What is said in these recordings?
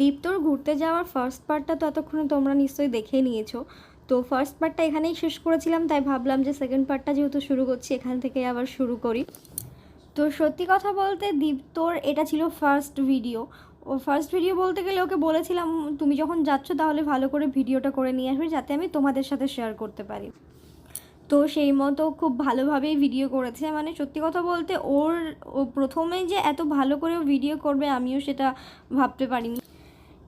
দীপ্তর ঘুরতে যাওয়ার ফার্স্ট পার্টটা তো এতক্ষণে তোমরা নিশ্চয়ই দেখে নিয়েছো। তো ফার্স্ট পার্টটা এখানেই শেষ করেছিলাম, তাই ভাবলাম যে সেকেন্ড পার্টটা যেহেতু শুরু করছি, এখান থেকে আবার শুরু করি। তো সত্যি কথা বলতে দীপ্তর এটা ছিল ফার্স্ট ভিডিও ও ফার্স্ট ভিডিও বলতে গেলে ওকে বলেছিলাম, তুমি যখন যাচ্ছ তাহলে ভালো করে ভিডিওটা করে নিয়ে আসবে, যাতে আমি তোমাদের সাথে শেয়ার করতে পারি। তো সেই মতো খুব ভালোভাবেই ভিডিও করেছে। মানে সত্যি কথা বলতে ওর, ও প্রথমে যে এত ভালো করে ভিডিও করবে, আমিও সেটা ভাবতে পারিনি।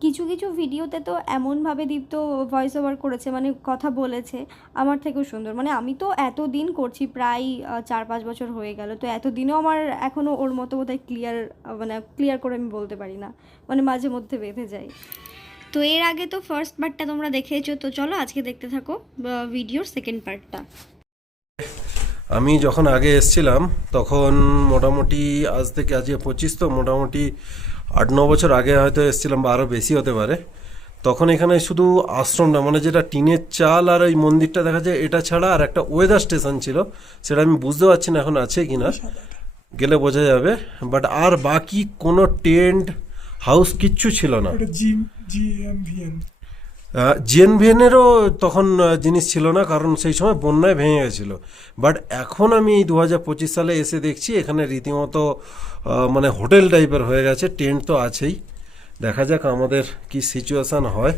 কিছু কিছু ভিডিওতে তো এমনভাবে দীপ্ত ভয়েস ওভার করেছে মানে কথা বলেছে, আমার থেকেও সুন্দর। মানে আমি তো এতদিন করছি, প্রায় চার পাঁচ বছর হয়ে গেল, তো এতদিনও আমার এখনও ওর মতো বোধহয় ক্লিয়ার মানে ক্লিয়ার করে আমি বলতে পারি না। মানে মাঝে মধ্যে বেঁধে যাই। তো এর আগে তো ফার্স্ট পার্টটা তোমরা দেখেছ, তো চলো আজকে দেখতে থাকো ভিডিওর সেকেন্ড পার্টটা আমি যখন আগে এসছিলাম, তখন মোটামুটি আজ থেকে আজকে পঁচিশ তো, মোটামুটি আট ন বছর আগে হয়তো এসছিলাম বা আরও বেশি হতে পারে। তখন এখানে শুধু আশ্রমটা মানে যেটা টিনের চাল আর ওই মন্দিরটা দেখা যায়, এটা ছাড়া আর একটা ওয়েদার স্টেশন ছিল। সেটা আমি বুঝতে পারছি না এখন আছে কি না গেলে বোঝা যাবে। বাট আর বাকি কোনো টেন্ট হাউস কিচ্ছু ছিল না। জি এম ভি তখন জিনিস ছিল না, কারণ সেই সময় বন্যায় ভেঙে গেছিল। বাট এখন আমি দু হাজার পঁচিশ সালে এসে দেখছি, এখানে রীতিমতো মানে হোটেল টাইপের হয়ে গেছে, টেন্ট তো আছেই। দেখা যাক আমাদের কি সিচুয়েশান হয়,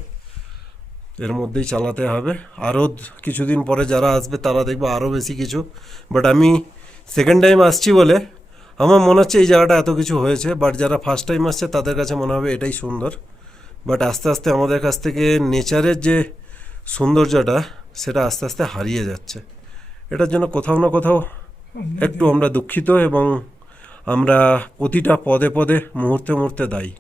এর মধ্যেই চালাতে হবে। আরও কিছুদিন পরে যারা আসবে, তারা দেখবে আরও বেশি কিছু। বাট আমি সেকেন্ড টাইম আসছি বলে আমার মনে হচ্ছে এই জায়গাটা এত কিছু হয়েছে, বাট যারা ফার্স্ট টাইম আসছে, তাদের কাছে মনে হবে এটাই সুন্দর। বাট আস্তে আস্তে আমাদের কাছ থেকে নেচারের যে সৌন্দর্যটা, সেটা আস্তে আস্তে হারিয়ে যাচ্ছে। এটার জন্য কোথাও না কোথাও একটু আমরা দুঃখিত এবং আমরা প্রতিটা পদে পদে মুহূর্তে মুহূর্তে দায়ী।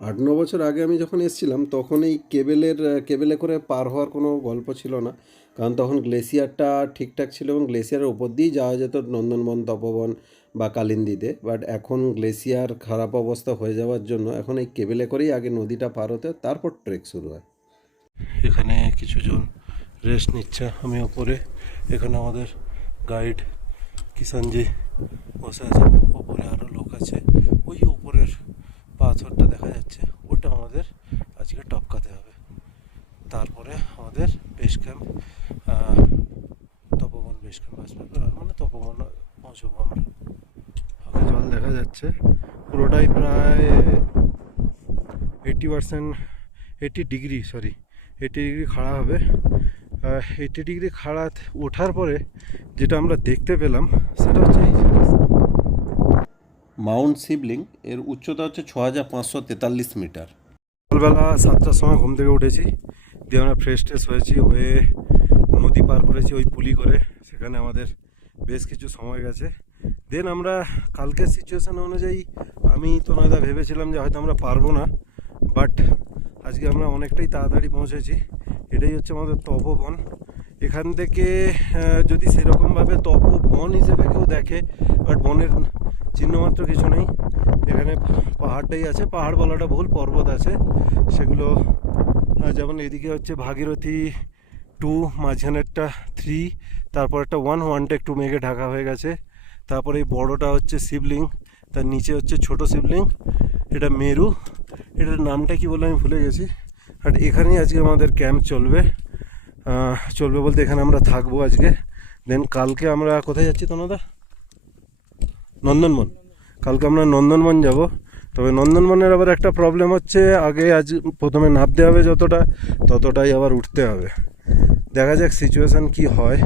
আট ন বছর আগে আমি যখন এসেছিলাম তখন এই কেবেলের, কেবেলে করে পার হওয়ার কোনো গল্প ছিল না। কারণ তখন গ্লেসিয়ারটা ঠিকঠাক ছিল এবং গ্লেসিয়ারের ওপর দিয়েই যাওয়া যেত নন্দনবন, তপবন বা কালিন্দিতে বাট এখন গ্লেসিয়ার খারাপ অবস্থা হয়ে যাওয়ার জন্য এখন এই কেবেলে করেই আগে নদীটা পার হতে তারপর ট্রেক শুরু হয়। এখানে কিছুজন রেস্ট নিচ্ছে, আমি ওপরে। এখানে আমাদের গাইড কিষানজি বসে আছেন। ওপরে আরও লোক আছে। ওই উপরের পাথরটা দেখা যাচ্ছে। ওটা আমাদের আজকে টপকাতে হবে। তারপরে আমাদের বেশ ক্যাম্প তপবন বেশ ক্যাম্প আসবে। মানে তপবন পৌঁছবো আমরা দেখা যাচ্ছে। পুরোটাই প্রায় eighty percent eighty degree sorry eighty degree খাড়া হবে। এইটটি ডিগ্রি খাড়া ওঠার পরে যেটা আমরা দেখতে পেলাম সেটা হচ্ছে এই মাউন্ট শিবলিং এর উচ্চতা হচ্ছে ছ হাজার পাঁচশো তেতাল্লিশ মিটার। সকালবেলা সাতটার সময় ঘুম থেকে উঠেছি দিয়ে আমরা ফ্রেশ ট্রেশ হয়েছি হয়ে নদী পার করেছি ওই পুলি করে সেখানে আমাদের বেশ কিছু সময় গেছে। দেন আমরা কালকের সিচুয়েশান অনুযায়ী আমি তো নয়দা ভেবেছিলাম যে হয়তো আমরা পারব না বাট আজকে আমরা অনেকটাই তাড়াতাড়ি পৌঁছেছি। এটাই হচ্ছে আমাদের তপবন। এখান থেকে যদি সেরকমভাবে তপবন হিসেবে কেউ দেখে বাট বনের চিহ্নমাত্র কিছু নেই। এখানে পাহাড়টাই আছে, পাহাড় বলাটা ভুল, পর্বত আছে। সেগুলো যেমন এদিকে হচ্ছে ভাগীরথী টু মাঝখানেরটা থ্রি তারপর একটা ওয়ান ওয়ানটা একটু মেঘে ঢাকা হয়ে গেছে। তারপরে এই বড়টা হচ্ছে শিবলিং তার নিচে হচ্ছে ছোট শিবলিং এটা মেরু, এটার নামটা কি বলে আমি ভুলে গেছি। আর এখানেই আজকে আমাদের ক্যাম্প চলবে। চলবে বলতে এখানে আমরা থাকব আজকে। দেন কালকে আমরা কোথায় যাচ্ছি তোনাদা নন্দনবন। কালকে আমরা নন্দনবন যাব। তবে নন্দনবনের আবার একটা প্রবলেম হচ্ছে, আগে আজ প্রথমে নামতে হবে যতটা, ততটাই আবার উঠতে হবে। দেখা যাক সিচুয়েশান কি হয়।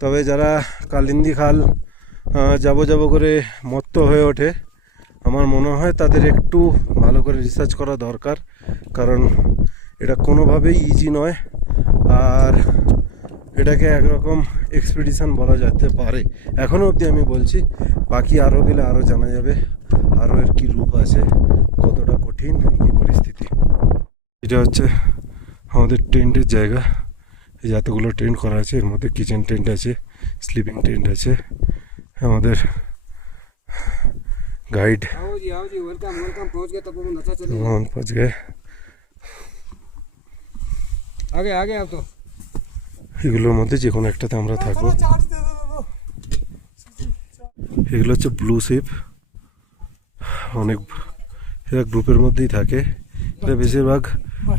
তবে যারা কালিন্দি খাল যাব যাব করে মত্ত হয়ে ওঠে। আমার মনে হয় তাদের একটু ভালো করে রিসার্চ করা দরকার, কারণ এটা কোনোভাবেই ইজি নয়। আর এটাকে একরকম এক্সপিডিশান বলা যেতে পারে। এখনও অবধি আমি বলছি, বাকি আরও গেলে আরও জানা যাবে আরও এর কী রূপ আছে, কতটা কঠিন, কী পরিস্থিতি। এটা হচ্ছে আমাদের টেন্টের জায়গা। এই এতগুলো টেন্ট করা আছে, এর মধ্যে কিচেন টেন্ট আছে স্লিপিং টেন্ট আছে। আমাদের গাইড आओ जी आओ जी वेलकम वेलकम पहुंच गए तपोवन अच्छा चलिए मोहन पहुँच गए आगे आगे आप तो এগুলোর মধ্যে যে কোনো একটাতে আমরা থাকবো চার্জ দে দে দাদা এগুলো হচ্ছে ব্লু শিপ অনেক এরা গ্রুপের মধ্যেই থাকে এরা বেশিরভাগ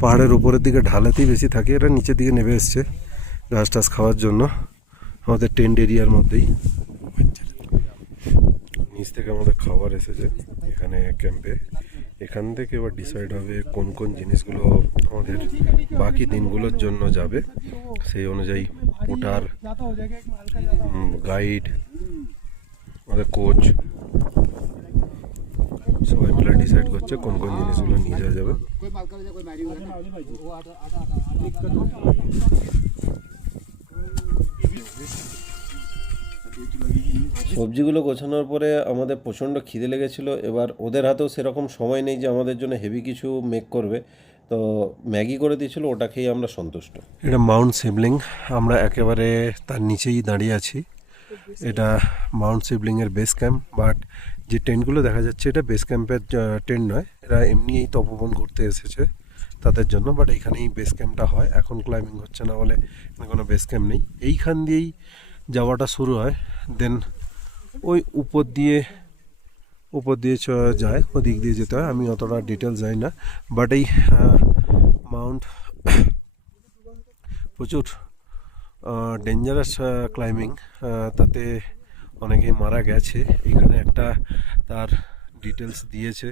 পাহাড়ের উপরের দিকে ঢালাতেই বেশি থাকে এরা নিচের দিকে নেমে এসছে ঘাস টাস খাওয়ার জন্য আমাদের টেন্ট এরিয়ার মধ্যেই নিচ থেকে আমাদের খাবার এসেছে, এখানে ক্যাম্পে এখান থেকে এবার ডিসাইড হবে কোন কোন জিনিসগুলো আমাদের বাকি দিনগুলোর জন্য যাবে। সেই অনুযায়ী পোটার গাইড আমাদের কোচ সবাই মিলে ডিসাইড করছে কোন কোন জিনিসগুলো নিয়ে যাওয়া যাবে। সবজিগুলো গোছানোর পরে আমাদের প্রচণ্ড খিদে লেগেছিল। এবার ওদের হাতেও সেরকম সময় নেই যে আমাদের জন্য হেভি কিছু মেক করবে। তো ম্যাগি করে দিয়েছিল, ওটা খেয়ে আমরা সন্তুষ্ট। এটা মাউন্ট সিবলিং আমরা একেবারে তার নিচেই দাঁড়িয়ে আছি। এটা মাউন্ট সিবলিংয়ের বেস ক্যাম্প বাট যে টেন্টগুলো দেখা যাচ্ছে, এটা বেস ক্যাম্পের টেন্ট নয়। এরা এমনিই তপবন ঘুরতে এসেছে তাদের জন্য বাট এখানেই বেস ক্যাম্পটা হয়। এখন ক্লাইম্বিং হচ্ছে না বলে কোনো বেস ক্যাম্প নেই। এইখান দিয়েই যাওয়াটা শুরু হয় দেন ওই উপর দিয়ে উপর দিয়ে যায়, ওদিক দিয়ে যেতে হয়। আমি অতটা ডিটেলস যাই না বাট এই মাউন্ট প্রচুর ডেঞ্জারাস ক্লাইম্বিং তাতে অনেকেই মারা গেছে। এখানে একটা তার ডিটেলস দিয়েছে।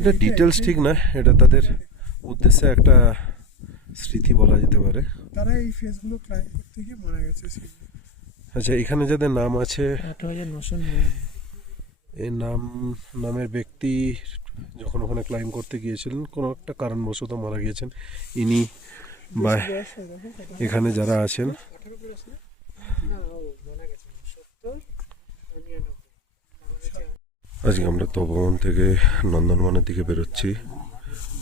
এটা ডিটেলস ঠিক না এটা তাদের উদ্দেশ্যে একটা স্মৃতি বলা যেতে পারে। তারা এই ফেসগুলো ক্লাইম করতে গিয়ে মারা গেছে আচ্ছা এখানে যাদের নাম আছে এই নাম নামের ব্যক্তি যখন ওখানে ক্লাইম করতে গিয়েছিলেন কোনো একটা কারণবশত মারা গিয়েছেন। ইনি বা এখানে যারা আছেন। আজকে আমরা তপবন থেকে নন্দনবনের দিকে বেরোচ্ছি।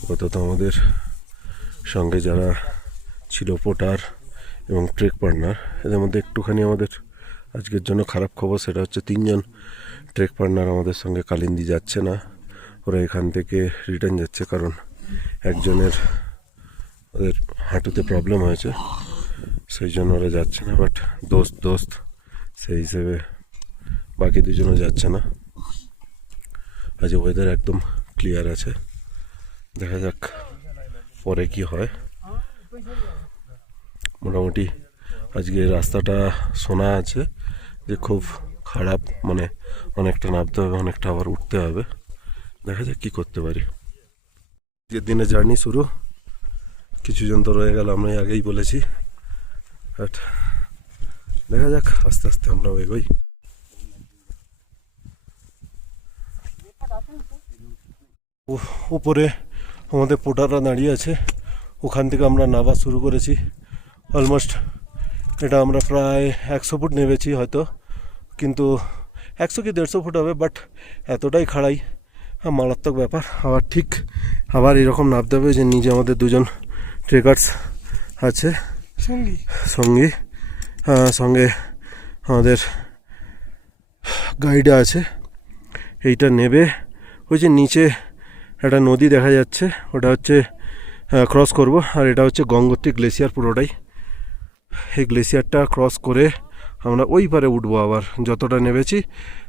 অর্থাৎ আমাদের সঙ্গে যারা ছিল পোটার এবং ট্রেক পার্টনার, এদের মধ্যে একটুখানি আমাদের আজকের জন্য খারাপ খবর, সেটা হচ্ছে তিনজন ট্রেক পার্টনার আমাদের সঙ্গে কালিন্দি যাচ্ছে না। ওরা এখান থেকে রিটার্ন যাচ্ছে কারণ একজনের ওদের হাঁটুতে প্রবলেম হয়েছে, সেই জন্য ওরা যাচ্ছে না। বাট দোস্ত দোস্ত, সেই হিসেবে বাকি দুজনও যাচ্ছে না। আজ ওয়েদার একদম ক্লিয়ার আছে। দেখা যাক পরে কি হয়। মোটামুটি আজকে রাস্তাটা শোনা আছে যে খুব খারাপ মানে অনেকটা নামতে হবে, অনেকটা আবার উঠতে হবে। দেখা যাক কী করতে পারি। আজকের দিনে জার্নি শুরু। কিছুজন তো রয়ে গেল আমরা আগেই বলেছি। বাট দেখা যাক, আস্তে আস্তে আমরাও এগোই। উপরে আমাদের পোটাররা দাঁড়িয়ে আছে। ওখান থেকে আমরা নামা শুরু করেছি। অলমোস্ট এটা আমরা প্রায় একশো ফুট নেমেছি হয়তো কিন্তু একশো কি দেড়শো ফুট হবে বাট এতটাই খাড়াই। হ্যাঁ, মারাত্মক ব্যাপার। আবার ঠিক আবার এরকম নামতে হবে যে নিজে আমাদের দুজন ট্রেকার্স আছে। সঙ্গী? সঙ্গী। আহ, সঙ্গে আমাদের গাইড আছে। এইটা নেবে। ওই যে নিচে একটা নদী দেখা যাচ্ছে, ওটা হচ্ছে ক্রস করব, আর এটা হচ্ছে গঙ্গোত্রী গ্লেসিয়ার পুরোটাই। এই গ্লেসিয়ারটা ক্রস করে আমরা ওই পারে উঠবো আবার, যতটা নেমেছি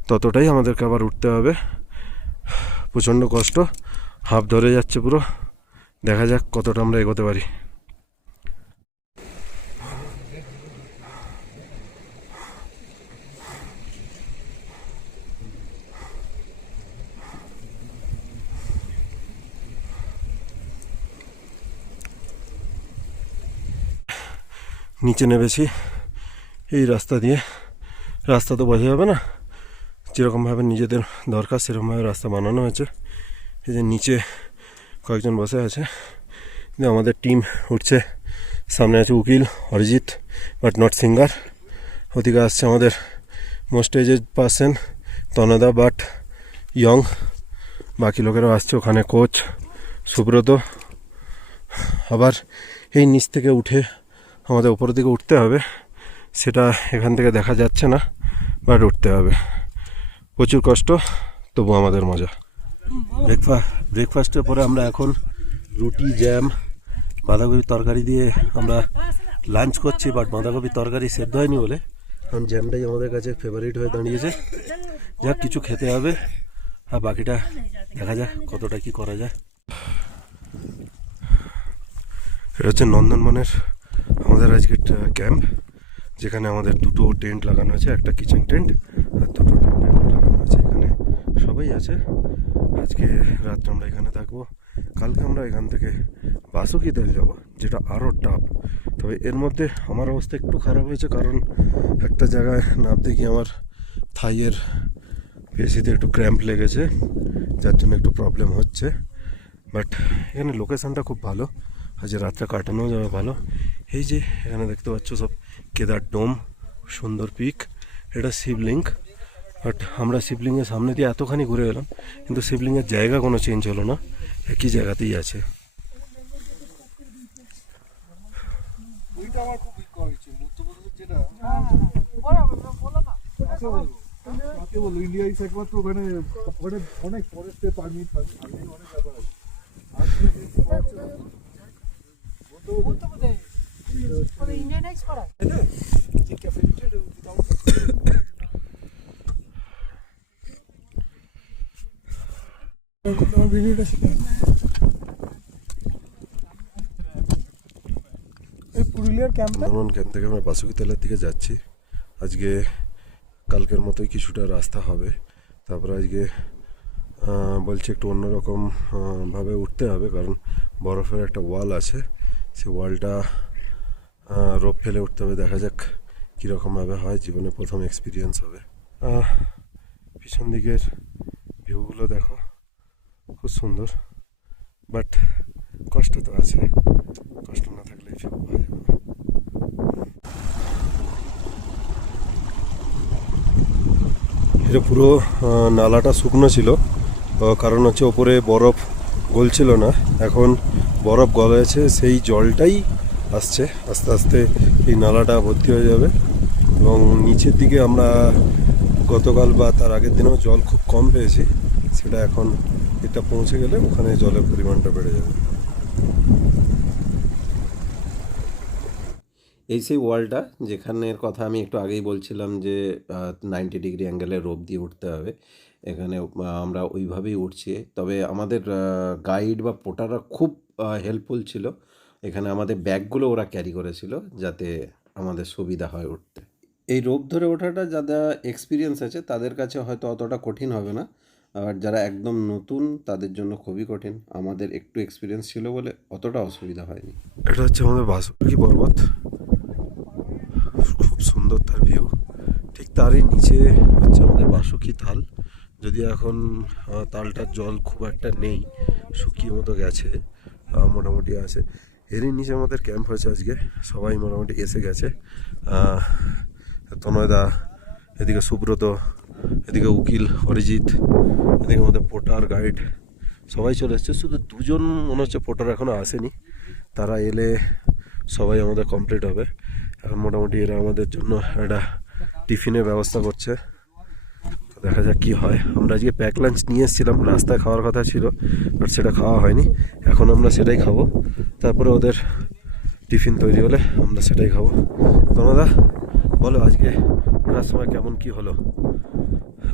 ততটাই আমাদেরকে আবার উঠতে হবে। প্রচণ্ড কষ্ট হাফ ধরে যাচ্ছে পুরো। দেখা যাক কতটা আমরা এগোতে পারি। নিচে নেমেছি। এই রাস্তা দিয়ে। রাস্তা তো বোঝা যাবে না। যেরকমভাবে নিজেদের দরকার সেরকমভাবে রাস্তা বানানো হয়েছে। এই যে নিচে কয়েকজন বসে আছে। কিন্তু আমাদের টিম উঠছে। সামনে আছে উকিল, অরিজিৎ বাট নট সিঙ্গার ওদিকে আসছে আমাদের মোস্ট এজেড পার্সন তনদা বাট ইয়ং বাকি লোকেরাও আসছে, ওখানে কোচ সুব্রত। আবার এই নিচ থেকে উঠে আমাদের উপরের দিকে উঠতে হবে। সেটা এখান থেকে দেখা যাচ্ছে না বাট উঠতে হবে। প্রচুর কষ্ট তবু আমাদের মজা। ব্রেকফাস্ট ব্রেকফাস্টের পরে আমরা এখন রুটি জ্যাম বাঁধাকপির তরকারি দিয়ে আমরা লাঞ্চ করছি বাট বাঁধাকপির তরকারি সেদ্ধ হয়নি বলে। কারণ জ্যামটাই আমাদের কাছে ফেভারিট হয়ে দাঁড়িয়েছে। যাক কিছু খেতে হবে। আর বাকিটা দেখা যাক কতটা কি করা যায়। এটা হচ্ছে নন্দনবনের আমাদের আজকে ক্যাম্প, যেখানে আমাদের দুটো টেন্ট লাগানো আছে, একটা কিচেন টেন্ট আর দুটো টেন্ট লাগানো আছে। এখানে সবাই আছে। আজকে রাত্রে আমরা এখানে থাকব। কালকে আমরা এখান থেকে বাসুকিতেল যাব, যেটা আরও টাফ তবে এর মধ্যে আমার অবস্থা একটু খারাপ হয়েছে, কারণ একটা জায়গায় নামতে গিয়ে আমার থাইয়ের পেশিতে একটু ক্র্যাম্প লেগেছে, যার জন্য একটু প্রবলেম হচ্ছে। বাট এখানে লোকেশানটা খুব ভালো। আজ রাতটা কাটানো যাবে ভালো। এই যে, এখানে দেখতে পাচ্ছ সব কেদার ডোম, সুন্দর পিক। এটা শিবলিঙ্গ। বাট আমরা শিবলিঙ্গের সামনে দিয়ে এতখানি ঘুরে গেলাম কিন্তু শিবলিঙ্গের জায়গা কোনো চেঞ্জ হলো না। একই জায়গাতেই আছে। অনেক ভিডিওটা পুরুলিয়ার থেকে আমরা দিকে যাচ্ছি। আজকে কালকের মতোই কিছুটা রাস্তা হবে। তারপরে আজকে বলছে একটু অন্যরকম আহ, ভাবে উঠতে হবে কারণ বরফের একটা ওয়াল আছে। সেই ওয়ালটা রোপ ফেলে উঠতে হবে, দেখা যাক কীরকমভাবে হয়, জীবনে প্রথম এক্সপিরিয়েন্স হবে। পিছন দিকের ভিউগুলো দেখো, খুব সুন্দর বাট কষ্ট তো আছে। কষ্ট না থাকলে ভিউ পাওয়া যাবে এটা পুরো নালাটা শুকনো ছিল কারণ হচ্ছে ওপরে বরফ গলছিল না। এখন বরফ গলেছে সেই জলটাই আসছে। আস্তে আস্তে এই নালাটা ভর্তি হয়ে যাবে। এবং নিচের দিকে আমরা গতকাল বা তার আগের দিনেও জল খুব কম পেয়েছি। সেটা এখন এটা পৌঁছে গেলে ওখানে জলের পরিমাণটা বেড়ে যাবে। এই সেই ওয়ালটা, যেখানের কথা আমি একটু আগেই বলছিলাম যে নাইনটি ডিগ্রি অ্যাঙ্গেলে রোপ দিয়ে উঠতে হবে। এখানে আমরা ওইভাবেই উঠছি। তবে আমাদের গাইড বা পোটাররা খুব হেল্পফুল ছিল। এখানে আমাদের ব্যাগগুলো ওরা ক্যারি করেছিল যাতে আমাদের সুবিধা হয় উঠতে। এই রোপ ধরে ওঠাটা যারা এক্সপিরিয়েন্স আছে, তাদের কাছে হয়তো অতটা কঠিন হবে না। আর যারা একদম নতুন, তাদের জন্য খুবই কঠিন। আমাদের একটু এক্সপিরিয়েন্স ছিল বলে অতটা অসুবিধা হয়নি। এটা হচ্ছে আমাদের বাসুকি পর্বত। খুব সুন্দর তার ভিউ ঠিক তারই নিচে হচ্ছে আমাদের বাসুকি তাল যদি এখন তালটার জল খুব একটা নেই, শুকিয়ে মতো গেছে মোটামুটি আছে। এরই নিচে আমাদের ক্যাম্প হয়েছে আজকে। সবাই মোটামুটি এসে গেছে। তনয়দা, এদিকে সুব্রত, এদিকে উকিল, অরিজিৎ, এদিকে আমাদের পোটার গাইড সবাই চলে এসছে। শুধু দুজন মনে হচ্ছে পোটার এখনও আসেনি। তারা এলে সবাই আমাদের কমপ্লিট হবে। এখন মোটামুটি এরা আমাদের জন্য একটা টিফিনের ব্যবস্থা করছে। দেখা যাক কী হয়। আমরা আজকে প্যাক লাঞ্চ নিয়ে এসেছিলাম রাস্তায় খাওয়ার কথা ছিল বাট সেটা খাওয়া হয়নি। এখন আমরা সেটাই খাব। তারপরে ওদের টিফিন তৈরি হলে আমরা সেটাই খাব। তোমাদা বলো আজকে ওঠার সময় কেমন কি হলো?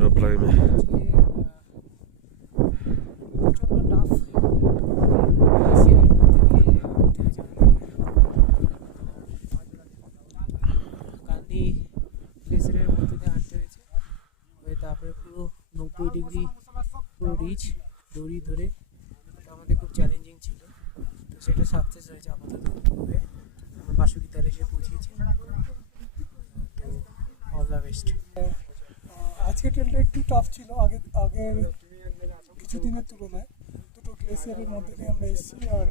রোপ গ্লেসিয়ারের মধ্যে দিয়ে হাঁটতে হয়েছে হয়ে তারপরে পুরো নব্বই ডিগ্রি পুরো রিচ দড়ি ধরে। তো আমাদের খুব চ্যালেঞ্জিং ছিল। তো সেটা সাকসেস হয়েছে আপাতত। হয়ে আমরা বাসুকি তালে এসে পৌঁছেছি। তো অল দ্য বেস্ট আজকে ট্রেনটা একটু টাফ ছিল। আগে আগের কিছু দিনের তুলনায়। দুটো গ্লেসিয়ারের মধ্যে দিয়ে আমরা এসেছি। আর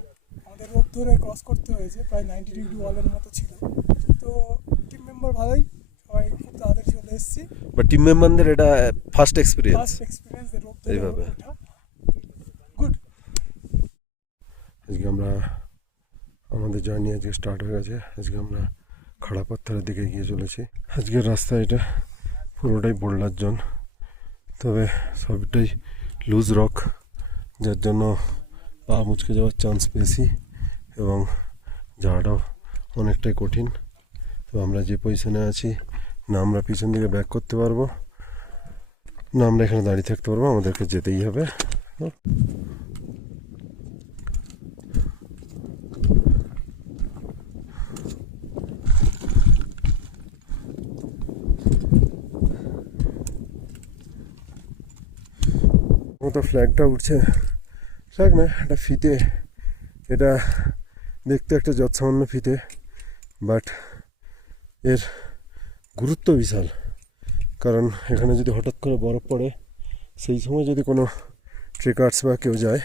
আমাদের রোদ ধরে ক্রস করতে হয়েছে। প্রায় নাইনটি ডিগ্রি ওয়ালের মতো ছিল। তো টিম মেম্বার ভালোই। সবাই খুব তাড়াতাড়ি চলে এসেছি। বা টিম মেম্বারদের এটা ফার্স্ট এক্সপিরিয়েন্স ফার্স্ট এক্সপিরিয়েন্স এইভাবে। ওঠা গুড আজকে আমরা আমাদের জার্নি আজকে স্টার্ট হয়ে গেছে। আজকে আমরা খাড়া পাথরের দিকে গিয়ে চলেছি। আজকের রাস্তা এটা পুরোটাই বোল্ডার জোন। তবে সবটাই লুজ রক যার জন্য পা মুচকে যাওয়ার চান্স বেশি এবং যাওয়াটাও অনেকটাই কঠিন। তো আমরা যে পজিশনে আছি, না আমরা পিছন দিকে ব্যাক করতে পারব, না আমরা এখানে দাঁড়িয়ে থাকতে পারব, আমাদেরকে যেতেই হবে। ও তো ফ্ল্যাগটা উঠছে। ফ্ল্যাগ না এটা ফিতে। এটা দেখতে একটা যৎসামান্য ফিতে বাট এর গুরুত্ব বিশাল। কারণ এখানে যদি হঠাৎ করে বরফ পড়ে, সেই সময় যদি কোনো ট্রেকার্স বা কেউ যায়,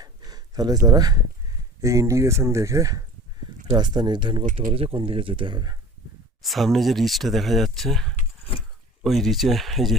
তাহলে তারা এই ইন্ডিকেশন দেখে রাস্তা নির্ধারণ করতে পারে যে কোন দিকে যেতে হবে। সামনে যে রিচটা দেখা যাচ্ছে, ওই রিচে এই যে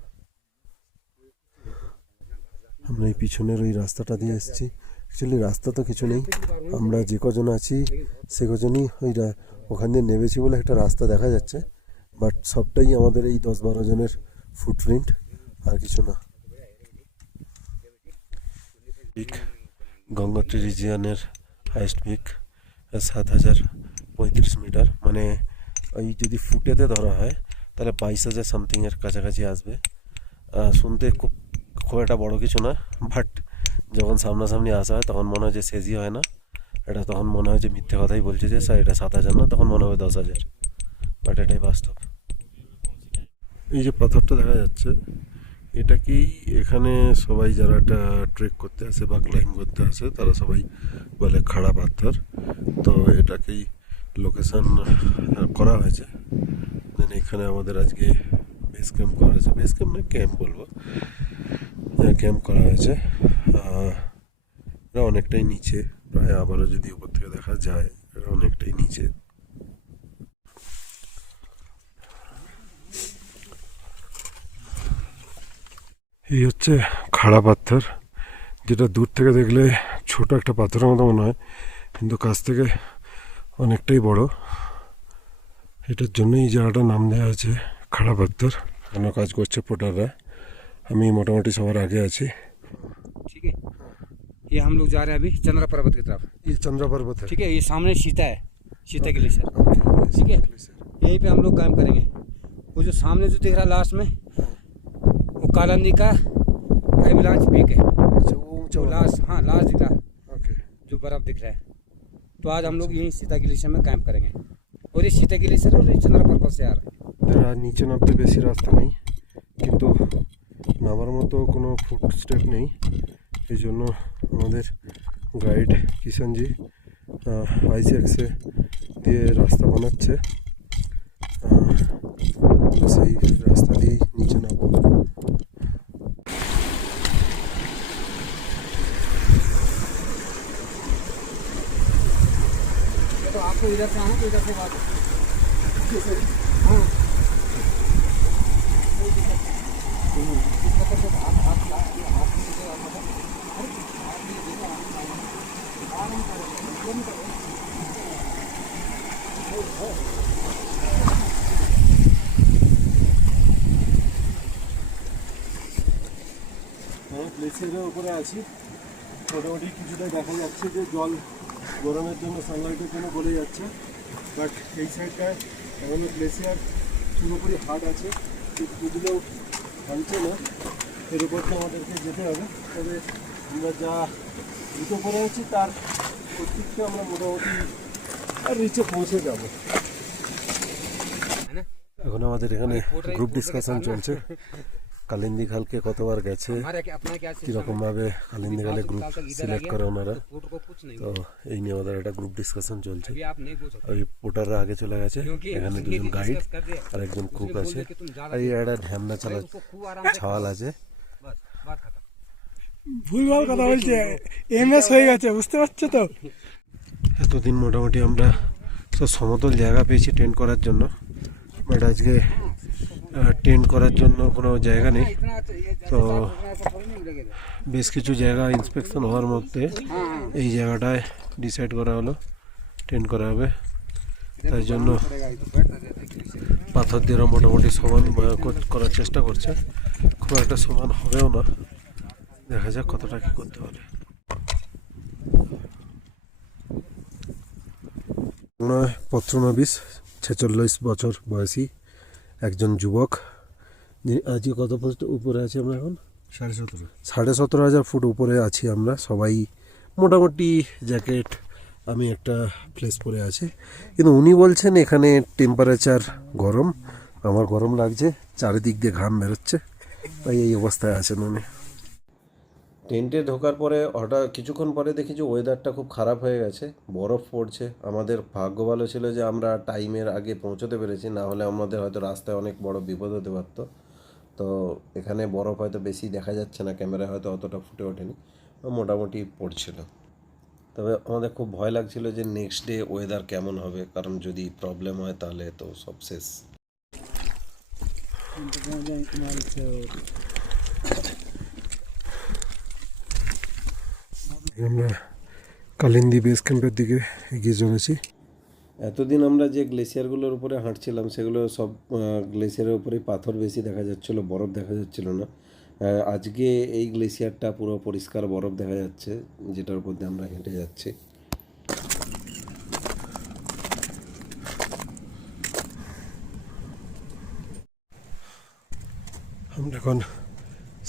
আমরা এই পিছনের ওই রাস্তাটা দিয়ে এসেছি। অ্যাকচুয়ালি রাস্তা তো কিছু নেই। আমরা যে কজন আছি, সে কজনই ওই ওখান দিয়ে নেমেছি বলে একটা রাস্তা দেখা যাচ্ছে। বাট সবটাই আমাদের এই দশ বারো জনের ফুটপ্রিন্ট আর কিছু না। পিক গঙ্গোত্রী রিজিয়নের হাইস্ট পিক সাত হাজার পঁয়ত্রিশ মিটার। মানে ওই যদি ফুটেতে ধরা হয়, তাহলে বাইশ হাজার সামথিংয়ের কাছাকাছি আসবে। শুনতে খুব খুব একটা বড় কিছু না বাট যখন সামনাসামনি আসা হয়, তখন মনে হয় যে সেজই হয় না। এটা তখন মনে হয় যে মিথ্যে কথাই বলছে যে, স্যার, এটা সাত হাজার না, তখন মনে হবে দশ হাজার। বাট এটাই বাস্তব। এই যে পাথরটা দেখা যাচ্ছে, এটা কি এখানে সবাই যারা একটা ট্রেক করতে আসে বা ক্লাইম করতে আসে, তারা সবাই বলে খাড়া পাথর? তো এটাকেই লোকেশন করা হয়েছে। দেন এখানে আমাদের আজকে বেস ক্যাম্প করা হয়েছে। বেস ক্যাম্প না ক্যাম্প বলব। ক্যাম্প করা হয়েছে। এটা অনেকটাই নিচে, প্রায় আবারও যদি উপর থেকে দেখা যায় এটা অনেকটাই নিচে। এই হচ্ছে খাড়া পাথর, যেটা দূর থেকে দেখলে ছোট একটা পাথরের মতো মনে হয়, কিন্তু কাছ থেকে অনেকটাই বড়। এটার জন্যই এই জায়গাটার নাম দেওয়া হয়েছে খাড়া পাথর। কাজ করছে পোটাররা। আমি মোটামুটি সবার আগে আছি ठीक है ये हम लोग जा रहे हैं अभी चंद्रा पर्वत की तरफ এই চন্দ্র পর্বত ठीक है ये सामने सीता है सीता ग्लेशियर ठीक है यहीं पे हम लोग काम करेंगे वो जो सामने जो दिख रहा है लास्ट में वो कालंदी का एवलांच पीक है আচ্ছা ও উঁচা जो लास्ट हाँ लास्ट दिख रहा है ওকে जो बर्फ दिख रहा है तो आज हम लोग यहीं सीता ग्लेशियर में कैंप करेंगे और ये सीता ग्लेशियर और ये चंद्रा पर्वत से आ रहा है আর নিচে নামতে বেশি রাস্তা নেই কিন্তু নামার মতো কোনো ফুট স্টেপ নেই এই জন্য আমাদের গাইড কিষানজি আইসিএক্সে দিয়ে রাস্তা বানাচ্ছে আহ, আমরা সেই রাস্তা দিয়েই নিচে নামবো तो आपको इधर से आना तो इधर से बात গ্লেসিয়ারের উপরে আছি। মোটামুটি কিছুটা দেখা যাচ্ছে যে জল গরমের জন্য সানলাইটের জন্য গলে যাচ্ছে। বাট এই সাইডটায় এখনও গ্লেসিয়ার পুরোপুরি হার্ড আছে। এগুলোও ভাঙছে না। এর উপর তো আমাদেরকে যেতে হবে। তবে আমরা যা দ্রুত করে আছি, তার অতিরিক্ত আমরা মোটামুটি রিচে পৌঁছে যাব। এখন আমাদের এখানে গ্রুপ ডিসকাশন চলছে। কালিন্দি খালকে কতবার গেছে কীরকমভাবে কালিন্দি খালে গ্রুপ সিলেক্ট করে ওনারা। তো এই নিয়ে আমাদের একটা গ্রুপ ডিসকাশন চলছে। ওই পোটাররা আগে চলে গেছে, এখানে দুজন গাইড আর একজন কুক আছে। আর এই একটা ঢ্যামনা চালা ছাল আছে। ভুলভাল কথা বলছে। এমএস হয়ে গেছে, বুঝতে পারছ তো? এতদিন মোটামুটি আমরা তো সমতল জায়গা পেয়েছি টেন্ট করার জন্য। বাট আজকে টেন্ট করার জন্য কোনো জায়গা নেই। তো বেশ কিছু জায়গা ইন্সপেকশন হওয়ার মধ্যে এই জায়গাটায় ডিসাইড করা হলো, টেন্ট করা হবে। তাই জন্য পাথর দিয়ে ওরা মোটামুটি সমান করার চেষ্টা করছে। খুব একটা সমান হবেও না। দেখা যাক কতটা কি করতে পারে। পত্রনবিশ ছেচল্লিশ বছর বয়সী একজন যুবক। আজকে কত ফুট উপরে আছি আমরা এখন? সাড়ে সতেরো। সাড়ে সতেরো হাজার ফুট উপরে আছি আমরা সবাই মোটামুটি জ্যাকেট আমি একটা প্লেস পরে আছি। কিন্তু উনি বলছেন এখানে টেম্পারেচার গরম আমার গরম লাগছে চারিদিক দিয়ে ঘাম বেরোচ্ছে। তাই এই অবস্থায় আছেন উনি। টেন্টে ঢোকার পরে হঠাৎ কিছুক্ষণ পরে দেখি যে ওয়েদারটা খুব খারাপ হয়ে গেছে, বরফ পড়ছে। আমাদের ভাগ্য ভালো ছিল যে আমরা টাইমের আগে পৌঁছতে পেরেছি, না হলে আমাদের হয়তো রাস্তায় অনেক বড় বিপদ হতে পারতো। তো এখানে বরফ হয়তো বেশি দেখা যাচ্ছে না ক্যামেরায় হয়তো অতটা ফুটে ওঠেনি, মোটামুটি পড়ছিল। তবে আমাদের খুব ভয় লাগছিল যে নেক্সট ডে ওয়েদার কেমন হবে, কারণ যদি প্রবলেম হয় তাহলে তো সব শেষ। আমরা কালিন্দি বেস ক্যাম্পের দিকে এগিয়ে চলেছি। এতদিন আমরা যে গ্লেসিয়ারগুলোর উপরে হাঁটছিলাম, সেগুলো সব গ্লেসিয়ারের উপরে পাথর বেশি দেখা যাচ্ছিল, বরফ দেখা যাচ্ছিল না। আজকে এই গ্লেসিয়ারটা পুরো পরিষ্কার বরফ দেখা যাচ্ছে, যেটার উপর দিয়ে আমরা হেঁটে যাচ্ছি। আমরা এখন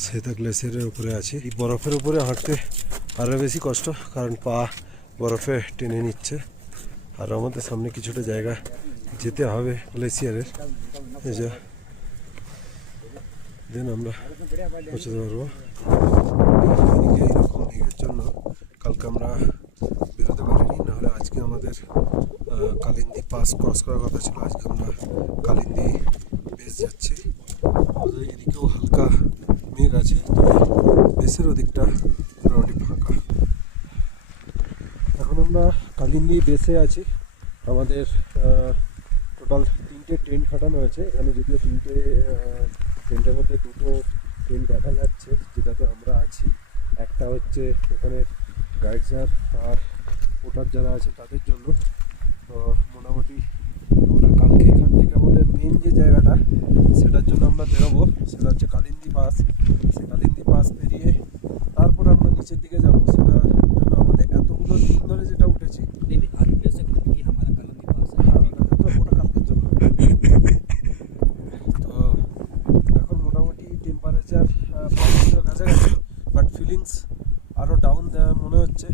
সেতা গ্লেসিয়ারের উপরে আছি। এই বরফের উপরে হাঁটতে আরও বেশি কষ্ট, কারণ পা বরফে টেনে নিচ্ছে। আর আমাদের সামনে কিছুটা জায়গা যেতে হবে গ্লেসিয়ারের। এই যে, দেন আমরা পৌঁছতে পারব। এইরকম মেঘের জন্য কালকে আমরা বেরোতে পারিনি, নাহলে আজকে আমাদের কালিন্দি পাস ক্রস করার কথা ছিল। আজকে আমরা কালিন্দি বেশ যাচ্ছি। এদিকেও হালকা মেঘ আছে বেশের ওদিকটা মোটামুটি ফাঁকা। এখন আমরা কালিন্দি বেসে আছি। আমাদের টোটাল তিনটে ট্রেন খাটানো হয়েছে। এখানে যদিও তিনটে ট্রেনটার মধ্যে দুটো ট্রেন দেখা যাচ্ছে, যেটাতে আমরা আছি। একটা হচ্ছে এখানে গাইডসার আর ওটার যারা আছে তাদের জন্য। মোটামুটি আমরা কালকে থেকে আমাদের মেন যে জায়গাটা সেটার জন্য আমরা বেরোবো। সেটা হচ্ছে কালিন্দি পাস। সে কালিন্দি পাস পেরিয়ে তারপর আমরা নিচের দিকে যাব। সেটার জন্য আমাদের এতগুলো দিন ধরে যেটা উঠেছি। হ্যাঁ। তো এখন মোটামুটি টেম্পারেচার কাছাকাছি বাট ফিলিংস আরও ডাউন মনে হচ্ছে।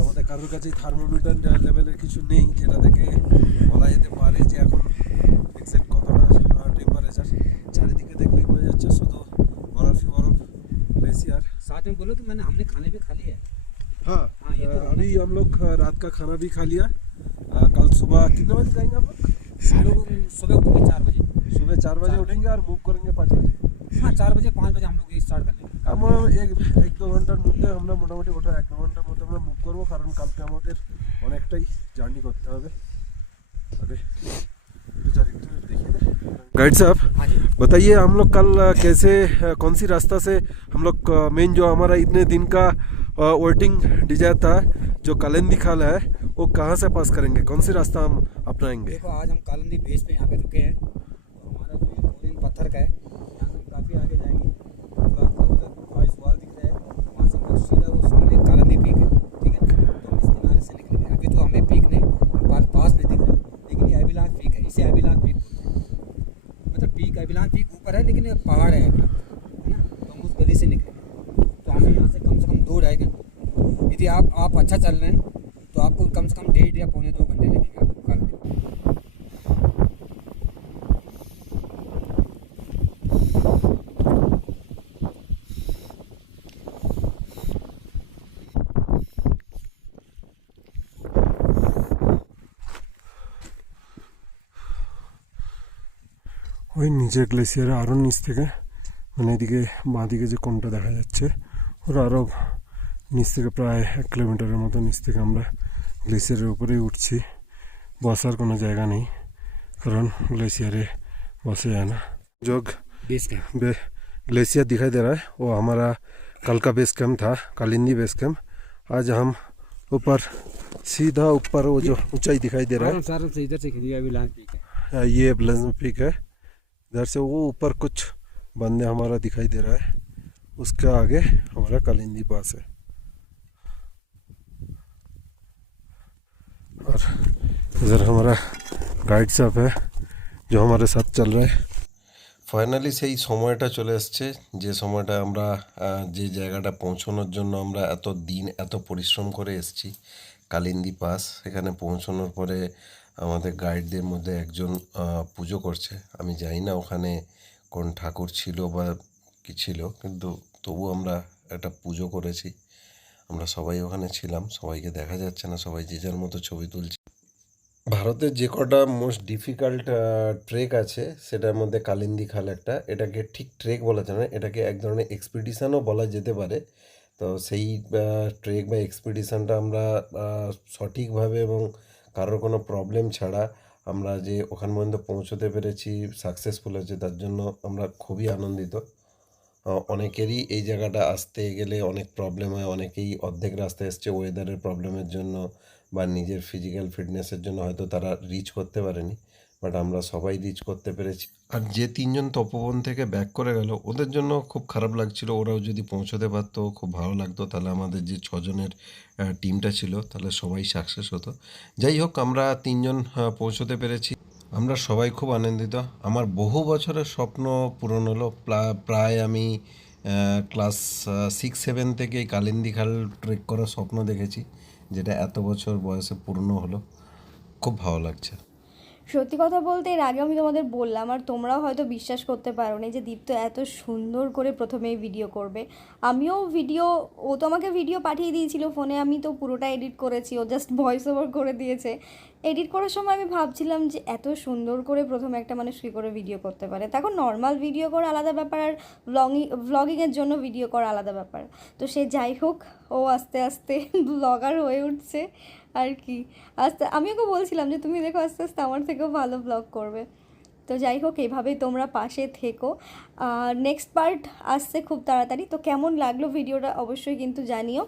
আমাদের কারোর কাছে থার্মোমিটার লেভেলের কিছু নেই যেটা থেকে বলা যেতে পারে যে এখন এক্সাক্ট কতটা টেম্পারেচার চারিদিকে দেখলেই বোঝা যাচ্ছে শুধু বরফ ही বরফ ग्लेशियर साथ में बोलो कि मैंने हमने खाने भी खा लिया हाँ अभी हम लोग रात का खाना भी खा लिया कल सुबह कितने बजे जाएंगे आप लोग सुबह उठेंगे चार बजे सुबह चार बजे उठेंगे और मूव करेंगे पाँच बजे हाँ चार बजे पाँच बजे हम लोग स्टार्ट करेंगे আমরা এক এক দু ঘন্টার মধ্যে আমরা মোটামুটি ওটা এক দু ঘন্টার মধ্যে আমরা মুভ করবো কারণ কালকে আমাদের অনেকটাই জার্নি করতে হবে আরে একটু চারিদিকে দেখিয়ে দে गाइड साहब हाँ जी बताइए हम लोग कल अ, कैसे अ, कौन सी रास्ता से हम लोग मेन जो हमारा इतने दिन का वेटिंग डिजायर था जो कलंदी खाला है वो कहाँ से पास करेंगे कौन सी रास्ता हम अपनाएंगे देखो आज हम कालंदी बेस पे यहाँ पे रुके हैं तो हमारा जो ये कोरियन पत्थर का है यहाँ से हम काफ़ी आगे से सीधा वो सामने कालंदी पीक है, ठीक है? तो हम इस किनारे से निकलेंगे अभी तो हमें पीक नहीं, पास नहीं दिख रहा लेकिन ये अभिलाष पीक है, इसे अभिलाष पीक मतलब पीक, अभिलाष पीक ऊपर है, लेकिन पहाड़ है अभिलाष है ना? तो हम उस गली से निकलेंगे तो हमें यहाँ से कम से कम दो ढाई घंटे। यदि आप आप अच्छा चल रहे हैं तो आपको कम से कम डेढ़ या पौने दो घंटे लगेंगे आपको कालंदी ওই নিচের গ্লেসিয়ারে আরও নিচ থেকে মানে এদিকে বাঁ দিকে যে কোনটা দেখা যাচ্ছে ওর আরও নিচ থেকে প্রায় এক কিলোমিটারের মতো নিচ থেকে আমরা গ্লেসিয়ারের উপরেই উঠছি বসার কোনো জায়গা নেই কারণ ग्लेशियरे बसे है ना जो बेस कैंप बे- ग्लेशियर दिखाई दे रहा है वो हमारा कल का बेस कैंप था कालिंदी बेस कैंप आज हम ऊपर सीधा ऊपर वो जो ऊंचाई दिखाई दे रहा है आराम से आराम से इधर से खिंचिएगा अभी लांच पीक है आ, ये ब्लज पीक है इधर से वो ऊपर कुछ बंदे हमारा दिखाई दे रहा है उसके आगे हमारा कालिंदी पास है और इधर हमारा गाइड साहब है जो हमारे साथ चल रहा है ফাইনালি সেই সময়টা চলে এসছে যে সময়টা আমরা আহ, যে জায়গাটা পৌঁছানোর জন্য আমরা এত দিন এত পরিশ্রম করে এসেছি কালিন্দি পাস সেখানে পৌঁছানোর পরে আমাদের গাইডদের মধ্যে একজন পুজো করছে। আমি জানি না ওখানে কোন ঠাকুর ছিল বা কি ছিল, কিন্তু তবু আমরা একটা পুজো করেছি। আমরা সবাই ওখানে ছিলাম, সবাইকে দেখা যাচ্ছে না, সবাই যে যার মতো ছবি তুলছে। ভারতের যে কটা মোস্ট ডিফিকাল্ট ট্রেক আছে, সেটার মধ্যে কালিন্দি খাল একটা, এটাকে ঠিক ট্রেক বলা যায় না, এটাকে এক ধরনের এক্সপিডিশনও বলা যেতে পারে। তো সেই ট্রেক বা এক্সপিডিশনটা আমরা সঠিকভাবে এবং কারোর কোনো প্রবলেম ছাড়া আমরা যে ওখান পর্যন্ত পৌঁছতে পেরেছি সাকসেসফুল হয়েছে, তার জন্য আমরা খুবই আনন্দিত। অনেকেরই এই জায়গাটা আসতে গেলে অনেক প্রবলেম হয়, অনেকেই অর্ধেক রাস্তায় এসছে ওয়েদারের প্রবলেমের জন্য বা নিজের ফিজিক্যাল ফিটনেসের জন্য হয়তো তারা রিচ করতে পারেনি। বাট আমরা সবাই রিচ করতে পেরেছি। আর যে তিনজন তপবন থেকে ব্যাক করে গেল, ওদের জন্য খুব খারাপ লাগছিল। ওরাও যদি পৌঁছতে পারতো, খুব ভালো লাগতো। তাহলে আমাদের যে ছজনের টিমটা ছিল, তাহলে সবাই সাকসেস হতো। যাই হোক, আমরা তিনজন পৌঁছতে পেরেছি। আমরা সবাই খুব আনন্দিত। আমার বহু বছরের স্বপ্ন পূরণ হলো। প্রায় আমি ক্লাস সিক্স সেভেন থেকে কালিন্দি খাল ট্রেক করার স্বপ্ন দেখেছি, যেটা এত বছর বয়সে পূর্ণ হলো। খুব ভালো লাগছে। সত্যি কথা বলতে এর আগে আমি তোমাদের বললাম, আর তোমরাও হয়তো বিশ্বাস করতে পারো না যে দীপ্ত এত সুন্দর করে প্রথমেই ভিডিও করবে। আমিও ভিডিও ও তো আমাকে ভিডিও পাঠিয়ে দিয়েছিল ফোনে, আমি তো পুরোটা এডিট করেছি, ও জাস্ট ভয়েস ওভার করে দিয়েছে। এডিট করার সময় আমি ভাবছিলাম যে এত সুন্দর করে প্রথমে একটা মানুষ কী করে ভিডিও করতে পারে। তখন নর্মাল ভিডিও করা আলাদা ব্যাপার, আর ব্লগিং ভ্লগিংয়ের জন্য ভিডিও করা আলাদা ব্যাপার। তো সে যাই হোক, ও আস্তে আস্তে ব্লগার হয়ে উঠছে। আর কি। আস্তে আমি ওকে বলছিলাম যে, তুমি দেখো, আস্তে আস্তে আমার থেকেও ভালো ব্লগ করবে। তো যাই হোক, এইভাবেই তোমরা পাশে থেকো। আর নেক্সট পার্ট আসছে খুব তাড়াতাড়ি। তো কেমন লাগল ভিডিওটা অবশ্যই কিন্তু জানিও।